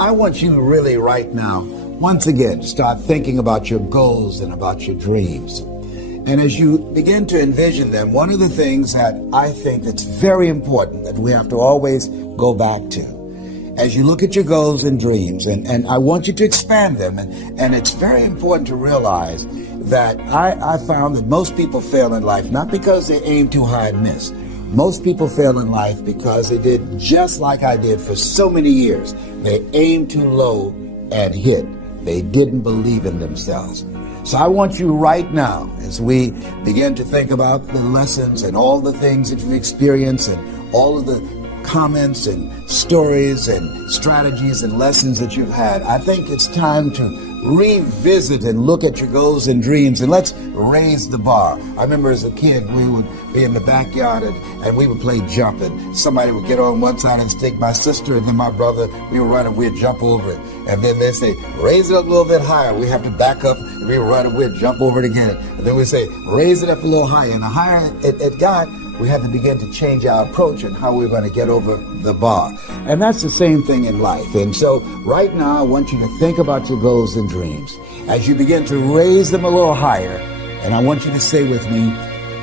I want you to really right now, once again, start thinking about your goals and about your dreams. And as you begin to envision them, one of the things that I think that's very important that we have to always go back to, as you look at your goals and dreams, and I want you to expand them, and it's very important to realize that I found that most people fail in life not because they aim too high and miss. Most people fail in life because they did just like I did for so many years. They aimed too low and hit. They didn't believe in themselves. So I want you right now, as we begin to think about the lessons and all the things that you've experienced and all of the comments and stories and strategies and lessons that you've had, I think it's time to revisit and look at your goals and dreams, and let's raise the bar. I remember as a kid, we would be in the backyard and we would play jump, and somebody would get on one side and stick my sister and then my brother. We would run and we'd jump over it. And then they'd say, raise it up a little bit higher. We have to back up, and we would run and we'd jump over it again. And then we'd say, raise it up a little higher. And the higher it got, we had to begin to change our approach and how we're going to get over the bar. And that's the same thing in life. And so right now, I want you to think about your goals and dreams. As you begin to raise them a little higher, and I want you to say with me,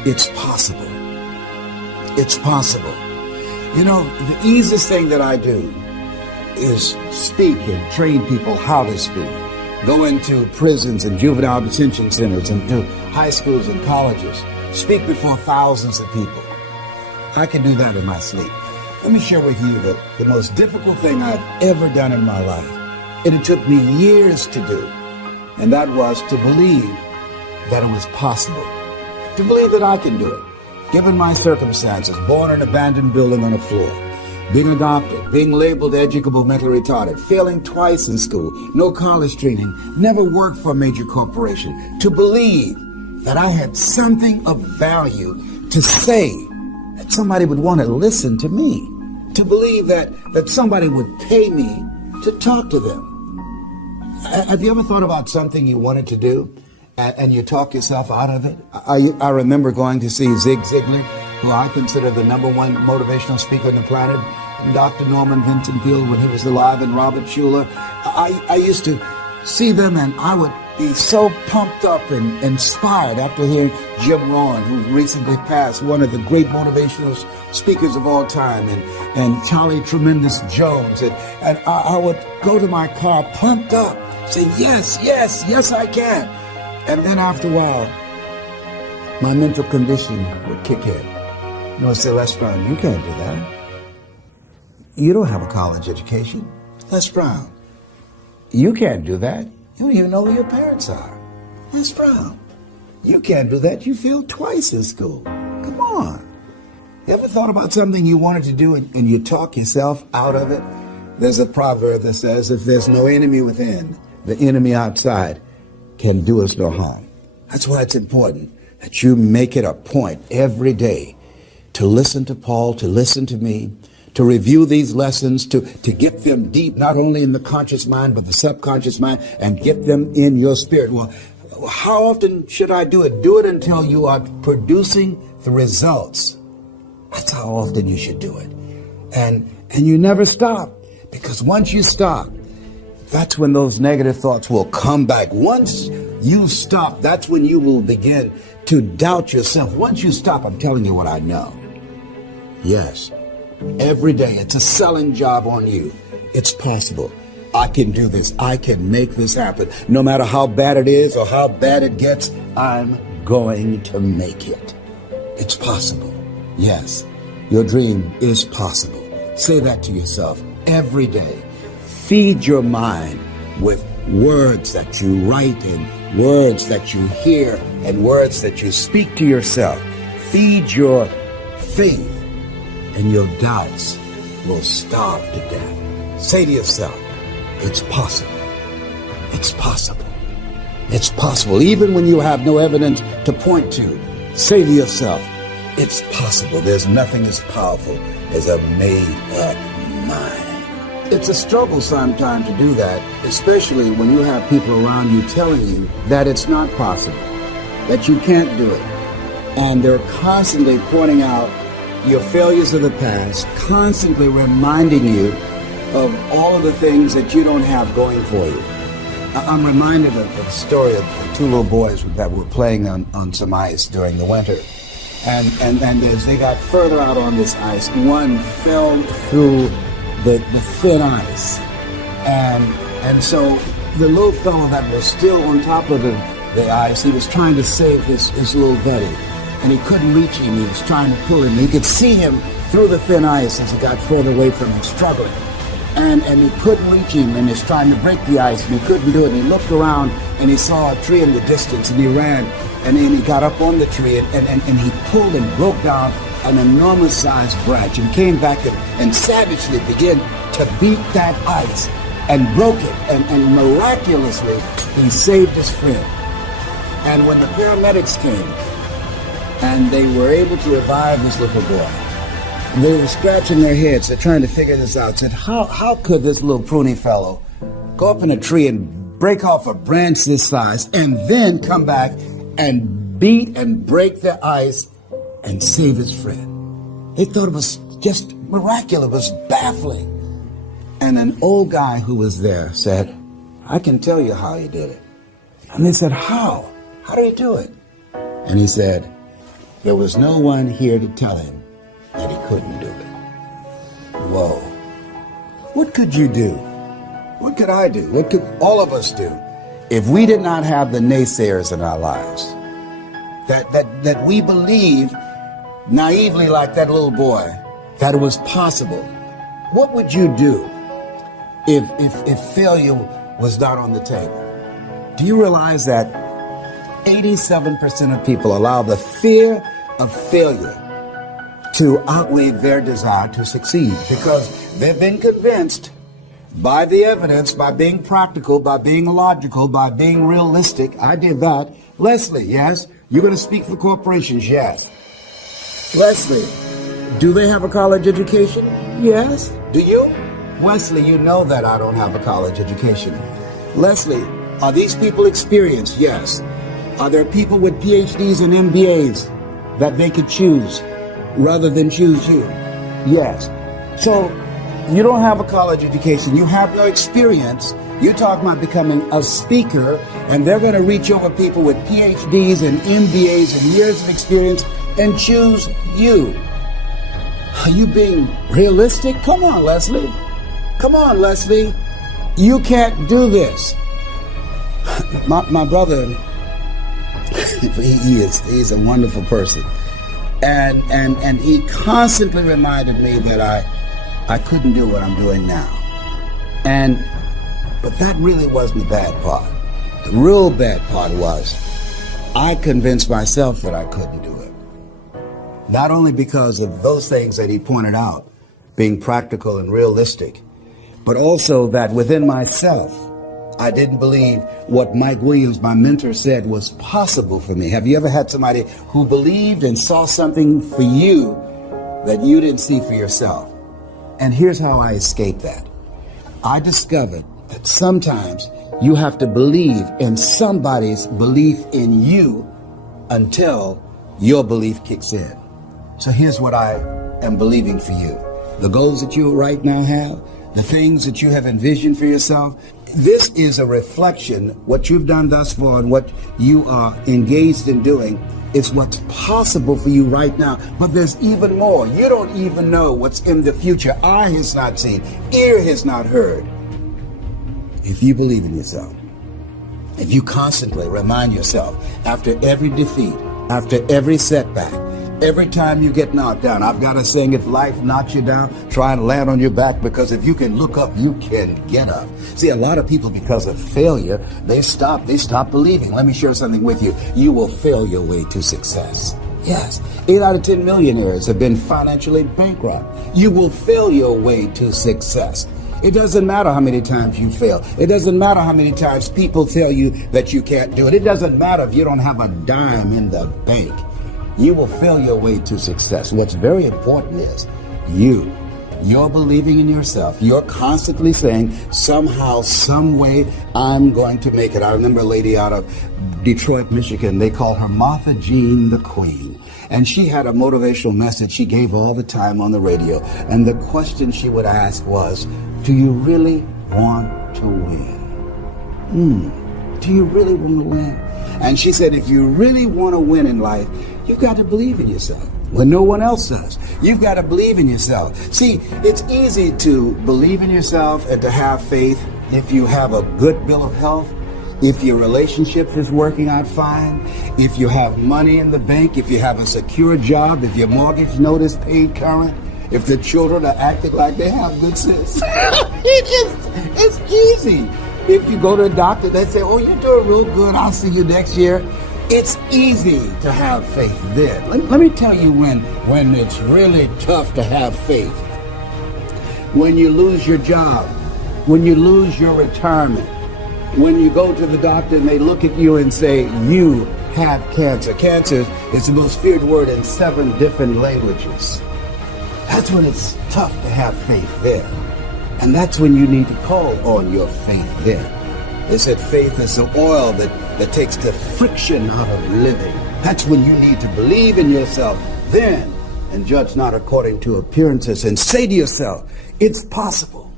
it's possible. It's possible. You know, the easiest thing that I do is speak and train people how to speak. Go into prisons and juvenile detention centers and to high schools and colleges. Speak before thousands of people. I can do that in my sleep. Let me share with you the most difficult thing I've ever done in my life. And it took me years to do. And that was to believe that it was possible. To believe that I can do it. Given my circumstances, born in an abandoned building on a floor, being adopted, being labeled educable mentally retarded, failing twice in school, no college training, never worked for a major corporation. To believe that I had something of value to say, that somebody would want to listen to me, to believe that somebody would pay me to talk to them. Have you ever thought about something you wanted to do and you talk yourself out of it? I remember going to see Zig Ziglar, who I consider the #1 motivational speaker on the planet, and Dr. Norman Vincent Peale when he was alive, and Robert Schuller. I used to see them and I would be so pumped up and inspired after hearing Jim Rohn, who recently passed, one of the great motivational speakers of all time, and Charlie Tremendous Jones. And I would go to my car pumped up, say, yes, I can. And then after a while, my mental condition would kick in. You know, I'd say, Les Brown, you can't do that. You don't have a college education. Les Brown, you can't do that. You don't even know who your parents are. Les Brown, you can't do that. You failed twice in school. Come on. You ever thought about something you wanted to do and you talk yourself out of it? There's a proverb that says, if there's no enemy within, the enemy outside can do us no harm. That's why it's important that you make it a point every day to listen to Paul, to listen to me, to review these lessons, to get them deep, not only in the conscious mind, but the subconscious mind, and get them in your spirit. Well, how often should I do it? Do it until you are producing the results. That's how often you should do it. And you never stop, because once you stop, that's when those negative thoughts will come back. Once you stop, that's when you will begin to doubt yourself. Once you stop, I'm telling you what I know. Yes. Every day, it's a selling job on you. It's possible. I can do this. I can make this happen. No matter how bad it is or how bad it gets, I'm going to make it. It's possible. Yes, your dream is possible. Say that to yourself every day. Feed your mind with words that you write and words that you hear and words that you speak to yourself. Feed your faith, and your doubts will starve to death. Say to yourself, it's possible. It's possible. It's possible. Even when you have no evidence to point to, say to yourself, it's possible. There's nothing as powerful as a made-up mind. It's a struggle sometimes to do that, especially when you have people around you telling you that it's not possible, that you can't do it. And they're constantly pointing out your failures of the past, constantly reminding you of all of the things that you don't have going for you. I'm reminded of the story of two little boys that were playing on some ice during the winter. And as they got further out on this ice, one fell through the thin ice. And so the little fellow that was still on top of the ice, he was trying to save his little buddy. And he couldn't reach him. He was trying to pull him. He could see him through the thin ice as he got further away from him, struggling. And he couldn't reach him, and he's trying to break the ice, and he couldn't do it. And he looked around, and he saw a tree in the distance, and he ran, and then he got up on the tree, and he pulled and broke down an enormous-sized branch, and came back and savagely began to beat that ice, and broke it, and miraculously, he saved his friend. And when the paramedics came, and they were able to revive this little boy, they were scratching their heads. They're trying to figure this out. Said, how could this little pruny fellow go up in a tree and break off a branch this size and then come back and beat and break the ice and save his friend? They thought it was just miraculous. It was baffling. And an old guy who was there said, I can tell you how he did it. And they said, how? How did he do it? And he said, there was no one here to tell him that he couldn't do it. Whoa. What could you do? What could I do? What could all of us do if we did not have the naysayers in our lives? That we believe naively, like that little boy, that it was possible. What would you do if failure was not on the table? Do you realize that 87% of people allow the fear of failure to outweigh their desire to succeed, because they've been convinced by the evidence, by being practical, by being logical, by being realistic. I did that. Leslie, yes? You're going to speak for corporations? Yes. Leslie, do they have a college education? Yes. Do you? Wesley, you know that I don't have a college education. Leslie, are these people experienced? Yes. Are there people with PhDs and MBAs that they could choose rather than choose you? Yes. So you don't have a college education. You have no experience. You talk about becoming a speaker, and they're going to reach over people with PhDs and MBAs and years of experience and choose you. Are you being realistic? Come on, Leslie. Come on, Leslie. You can't do this. My brother, he's a wonderful person. And he constantly reminded me that I couldn't do what I'm doing now. But that really wasn't the bad part. The real bad part was I convinced myself that I couldn't do it. Not only because of those things that he pointed out, being practical and realistic, but also that within myself, I didn't believe what Mike Williams, my mentor, said was possible for me. Have you ever had somebody who believed and saw something for you that you didn't see for yourself? And here's how I escaped that. I discovered that sometimes you have to believe in somebody's belief in you until your belief kicks in. So here's what I am believing for you. The goals that you right now have, the things that you have envisioned for yourself, this is a reflection. What you've done thus far and what you are engaged in doing is what's possible for you right now. But there's even more. You don't even know what's in the future. Eye has not seen, ear has not heard. If you believe in yourself, if you constantly remind yourself after every defeat, after every setback, every time you get knocked down, I've got a saying, if life knocks you down, try and land on your back, because if you can look up, you can get up. See, a lot of people, because of failure, they stop believing. Let me share something with you. You will fail your way to success. Yes, 8 out of 10 millionaires have been financially bankrupt. You will fail your way to success. It doesn't matter how many times you fail. It doesn't matter how many times people tell you that you can't do it. It doesn't matter if you don't have a dime in the bank. You will fail your way to success. What's very important is you're believing in yourself. You're constantly saying, somehow, some way, I'm going to make it. I remember a lady out of Detroit, Michigan. They call her Martha Jean the Queen. And she had a motivational message she gave all the time on the radio. And the question she would ask was, do you really want to win? Do you really want to win? And she said, if you really want to win in life, you've got to believe in yourself when no one else does. You've got to believe in yourself. See, it's easy to believe in yourself and to have faith if you have a good bill of health, if your relationship is working out fine, if you have money in the bank, if you have a secure job, if your mortgage note is paid current, if the children are acting like they have good sense. It's easy. If you go to a doctor, they say, oh, you're doing real good, I'll see you next year. It's easy to have faith then. Let me tell you when it's really tough to have faith. When you lose your job, when you lose your retirement, when you go to the doctor and they look at you and say, you have cancer. Cancer is the most feared word in 7 different languages. That's when it's tough to have faith there. And that's when you need to call on your faith there. They said faith is the oil that takes the friction out of living. That's when you need to believe in yourself then and judge not according to appearances and say to yourself, it's possible.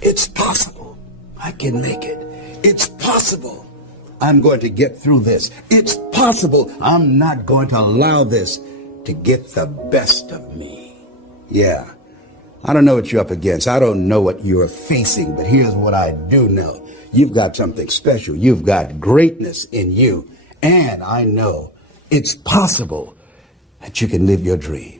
It's possible. I can make it. It's possible. I'm going to get through this. It's possible. I'm not going to allow this to get the best of me. Yeah. I don't know what you're up against. I don't know what you're facing, but here's what I do know. You've got something special. You've got greatness in you. And I know it's possible that you can live your dream.